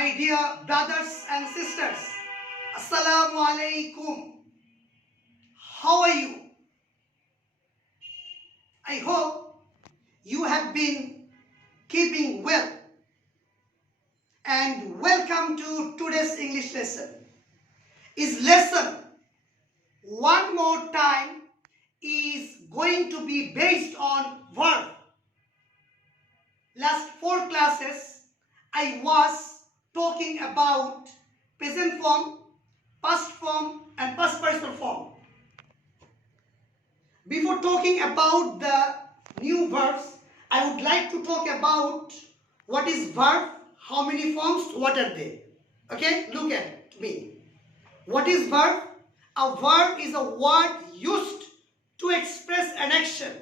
My dear brothers and sisters, Assalamu alaikum. How are you? I hope you have been keeping well. And welcome to today's English lesson. Is lesson one more time is going to be based on verb. Last 4 classes I was talking about present form, past form and past participle form. Before talking about the new verbs, I would like to talk about what is verb, how many forms, what are they. Okay, look at me. What is verb? A verb is a word used to express an action.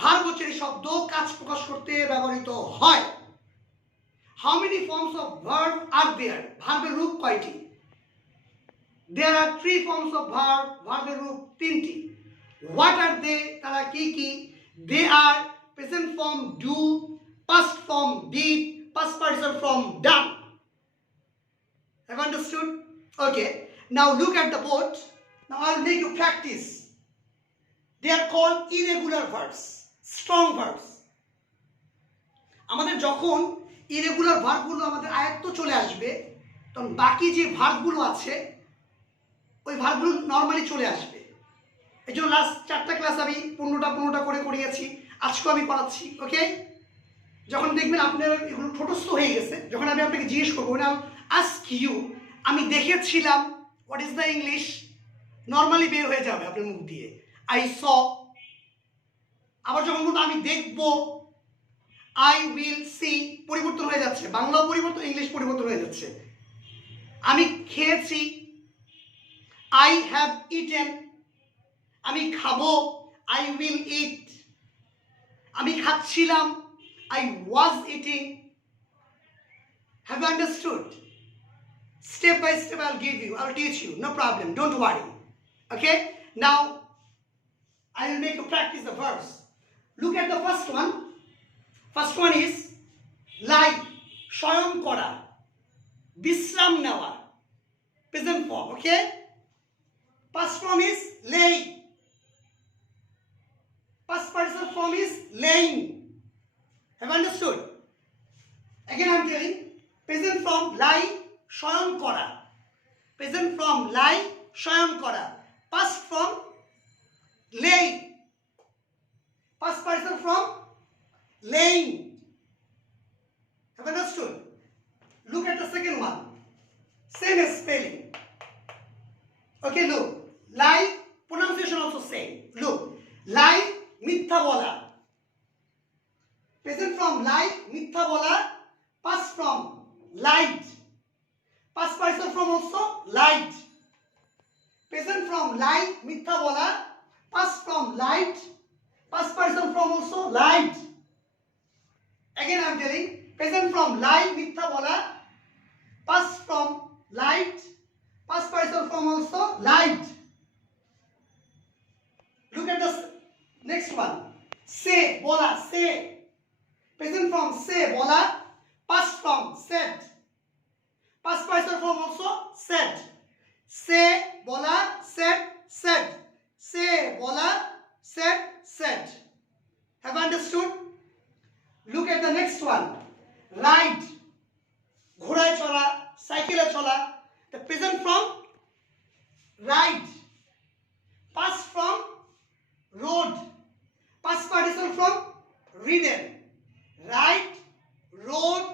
Verb হচ্ছে এই শব্দ কাজ প্রকাশ করতে ব্যবহৃত হয়। How many forms of verb are there? ভার্বের রূপ কয়টি? There are 3 forms of verb. ভার্বের রূপ 3টি। What are they? তারা কি কি? They are present form do, past form did, past participle form done. Have you understood? Okay. Now look at the board. Now I'll make you practice. They are called irregular verbs, strong verbs. আমাদের যখন irregular ভার্বগুলো আমাদের আয়ত্ত চলে আসবে তখন বাকি যে ভার্বগুলো আছে ওই ভার্বগুলো নরমালি চলে আসবে। এই জন্য লাস্ট 4টা ক্লাস আমি 15টা করে করিয়েছি, আজকেও আমি করাচ্ছি। ওকে, যখন দেখবেন আপনার এগুলো ঠোঁটস্থ হয়ে গেছে, যখন আমি আপনাকে জিজ্ঞেস করবো না আস্ক ইউ আমি দেখেছিলাম what is the English, normally বের হয়ে যাবে আপনার মুখ দিয়ে আই স। আবার যখন বলবো আমি দেখবো আই উইল সি, পরিবর্তন হয়ে যাচ্ছে, বাংলাও পরিবর্তন, ইংলিশ পরিবর্তন হয়ে যাচ্ছে। আমি খেয়েছি আই হ্যাভ ইটেন, আমি খাবো আই উইল ইট, আমি খাচ্ছিলাম I was eating. Have you understood? Step by step I'll give you, I'll teach you, no problem, don't worry. Okay, now I will make you practice the verbs. Look at the first one. First one is lie, শয়ন করা, বিশ্রাম নেওয়া, present form. Okay, past form is lay, past participle form is laying. Have you understood? Again I am telling, present form lie, শয়ন করা, present form lie, শয়ন করা, past form lay, past participle form laying. Have you understood? Look at the second one, same as spelling. Okay, look, lie, pronunciation also same. Look, lie, মিথ্যা বলা, present form lie, মিথ্যা বলা, past form lied, past participle form also lied, present form lie, মিথ্যা বলা, past form lied, past participle form also lied. Again I am telling, present form lie, মিথ্যা বলা, past form lied, past participle form also lied. Look at the next one, say, বলা, say, present form say, বলা, past form said, past participle form also said. Say, বলা, said, said, say, বলা, said, said. Have you understood? Look at the next one, ride, ঘোড়ায় চলা, সাইকেলে চলা, the present form ride, past form road, past participle form ridden, ride, road,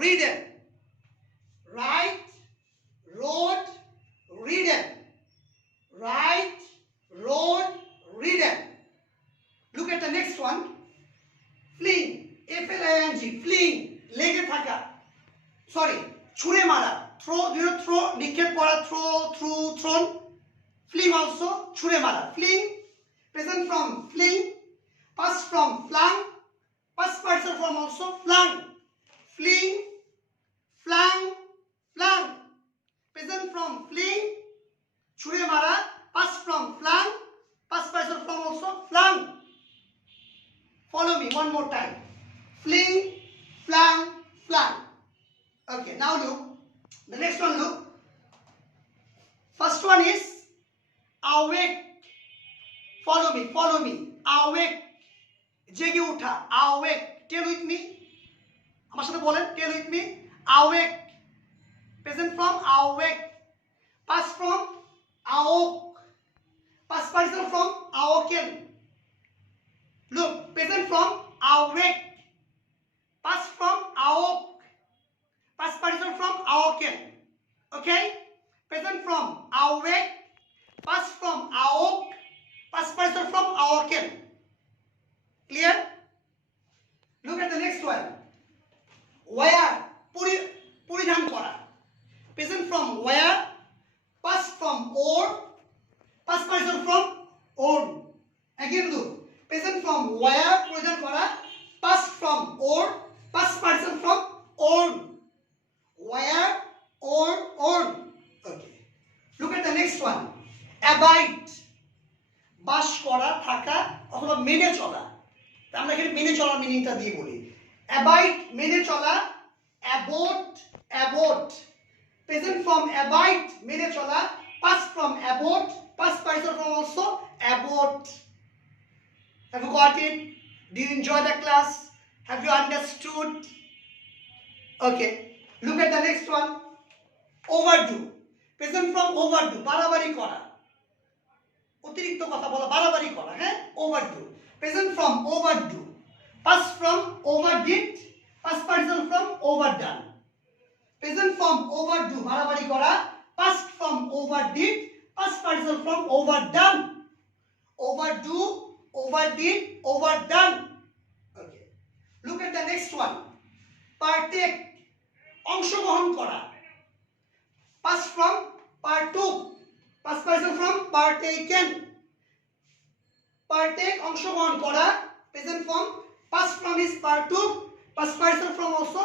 ridden, ride, road, ridden, ride, road, ridden. Look at the next one, fling, F-L-I-N-G, fling, লেগে থাকা, sorry, ছুঁড়ে মারা, throw, you know, throw, নিক্ষেপ করা, throw, threw, thrown, fling also, ছুঁড়ে মারা, fling, present form fling, past form flung, past participle form also flung, fling, flung, flung, present form fling, ছুঁড়ে মারা, past form flung, past participle form also flung. Follow me one more time, fling, flung, flung. Okay, now look, The next one, look. First one is awake. Follow me, follow me. Awake. জেগে ওঠা. Awake. Tell with me. আমার সাথে বলেন. Tell with me. Awake. Present form awake. Past form awoke. Past participle form awoken. Look, present form awake. Past form awoke. Past participle form awoken. Okay? Present form awake. Past form awoke. Past participle form awoken. Clear? Look at the next one. Wear. পরিধান করা. Present form wear. Past form wore. Past participle form worn. Again look. Present form wear. পরিধান করা. Past form wore. Past participle form worn. Wear, worn. Okay. Look at the next one. Abide. বাস করা, থাকা অথবা মেনে চলা. আমরা এখানে মেনে চলার মিনিংটা দিয়ে বলি. Abide মেনে চলা. Abode. Present form abide মেনে চলা. Past form abode. Past participle form also abode. Have you got it? Do you enjoy the class? Have you understood? Okay. Look at the next one. Overdo. Present form overdo. বাড়াবাড়ি করা. অতিরিক্ত কথা বলা, বাড়াবাড়ি করা, হ্যাঁ? Overdo. Present form overdo. Past form overdid. Past participle form overdone. Present form overdo. বাড়াবাড়ি করা. Past form overdid. Past participle form overdone. Overdo, overdid, overdone. Okay. Look at the next one. Partake. অংশগ্রহণ করা. Past from partook. Past participle from partaken. Partake অংশগ্রহণ করা. Present form. Past form is partook. Past participle from also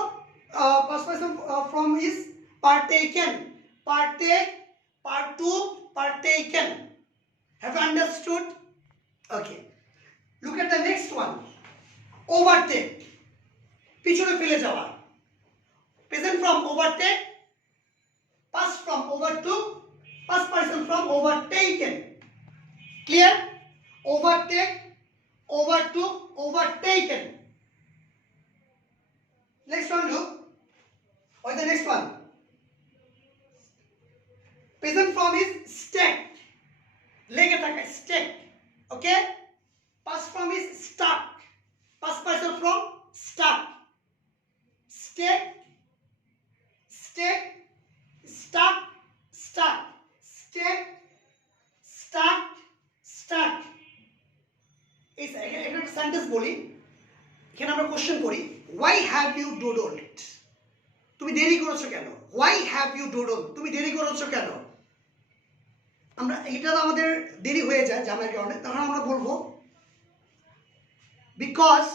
past participle from is partaken. Partake, partook, partaken. Have you understood? Okay. Look at the next one. Overtake. পিছনে ফেলে যাওয়া. Present from overtake. Past from overtook. Past participle from overtaken. Clear? Overtake, overtook, overtaken. Next one, look. What is the next one? Present form is stack. লেগে থাকা, stack. Okay? Past form is stuck. Past participle from stuck. Stack, stuck, stuck, এই একটা সেন্টেন্স বলি, এখানে আমরা কোশ্চেন করি, why have you dawdled? তুমি দেরি করেছো কেন? why have you dawdled? তুমি দেরি করেছো কেন? আমরা এটা আমাদের দেরি হয়ে যায় জামার কারণে, তখন আমরা বলবো because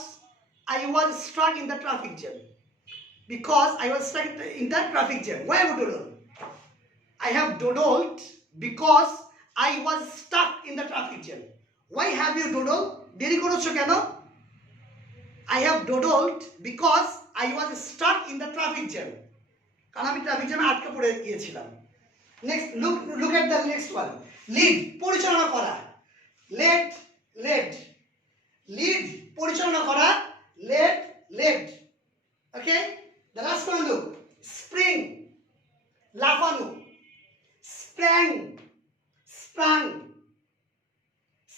I was stuck in the traffic jam. Because I was stuck in the traffic jam. Why have you dawdled? I have dawdled because I was stuck in the traffic jam. Why have you dawdled? দেরি করেছো কেন? I have dawdled because I was stuck in the traffic jam. কারণ আমি ট্রাফিক জ্যামে আটকে পড়ে গিয়েছিলাম. Next, look at the next one. Lead, পরিচালনা করা. Lead, পরিচালনা করা. Led. Okay? The last one, look. Spring, লাফানো. Sprang,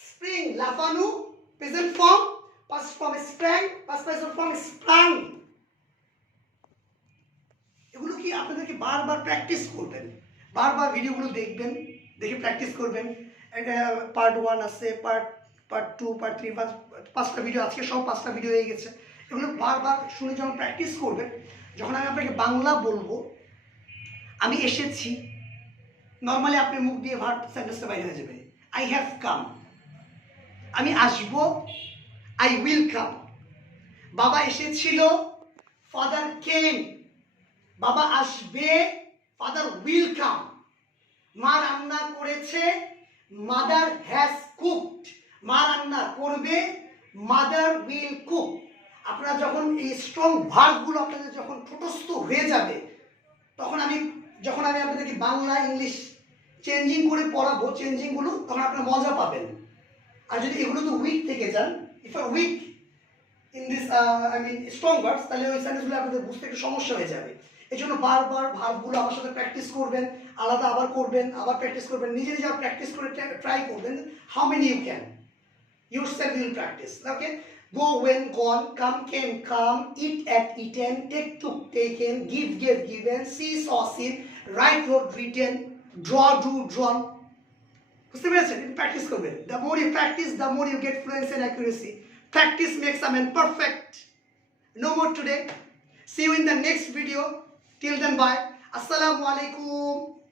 spring, লাফানো. Present form, past form is sprang, past participle form is sprung. এগুলো কি আপনাদেরকে বারবার প্র্যাকটিস করবেন, বারবার ভিডিওগুলো দেখবেন, দেখে প্র্যাকটিস করবেন. এটা পার্ট 1 আছে, পার্ট 2, পার্ট 3, পাঁচটা ভিডিও, আজকে সব 5টা ভিডিও হয়ে গেছে. এগুলো বারবার শুনে যখন প্র্যাকটিস করবেন, যখন আমি আপনাকে বাংলা বলবো আমি এসেছি, নর্মালি আপনি মুখ দিয়ে ভার্ব সেন্টেন্সটা বাইরে হয়ে যাবে. আই হ্যাভ কাম, আমি আসবো, আই উইল কাম. বাবা এসেছিল, ফাদার কেম. বাবা আসবে, ফাদার উইল কাম. মা রান্না করেছে, মাদার হ্যাজ কুকড. মা রান্না করবে, মাদার উইল কুক. আপনারা যখন এই স্ট্রং ভার্বগুলো আপনাদের যখন ঠোঁটস্থ হয়ে যাবে, তখন আমি যখন আমি আপনাদেরকে বাংলা ইংলিশ চেঞ্জিং করে পড়াবো, চেঞ্জিংগুলো, তখন আপনারা মজা পাবেন। আর যদি এগুলো তো উইক থেকে যান, if are weak in this strong words, তাহলে ওই সেন্টেন্সগুলো আপনাদের বুঝতে একটু সমস্যা হয়ে যাবে। এই জন্য বারবার ভার্বগুলো আমার সাথে প্র্যাকটিস করবেন, আলাদা আবার করবেন, আবার প্র্যাকটিস করবেন, নিজে নিজে প্র্যাকটিস করে ট্রাই করবেন। How many you can, yourself you will practice. Okay, go, went, gone, come, came, come, eat, ate, eaten, take, took, taken, give, gave, given, see, saw, seen, write, wrote, written, draw, drew, drawn. বুঝতে পেরেছেন? প্র্যাকটিস করবেন। The more you practice, the more you get fluency and accuracy. Practice makes a man perfect. No more today. See you in the next video. Till then, bye. Assalamu alaikum.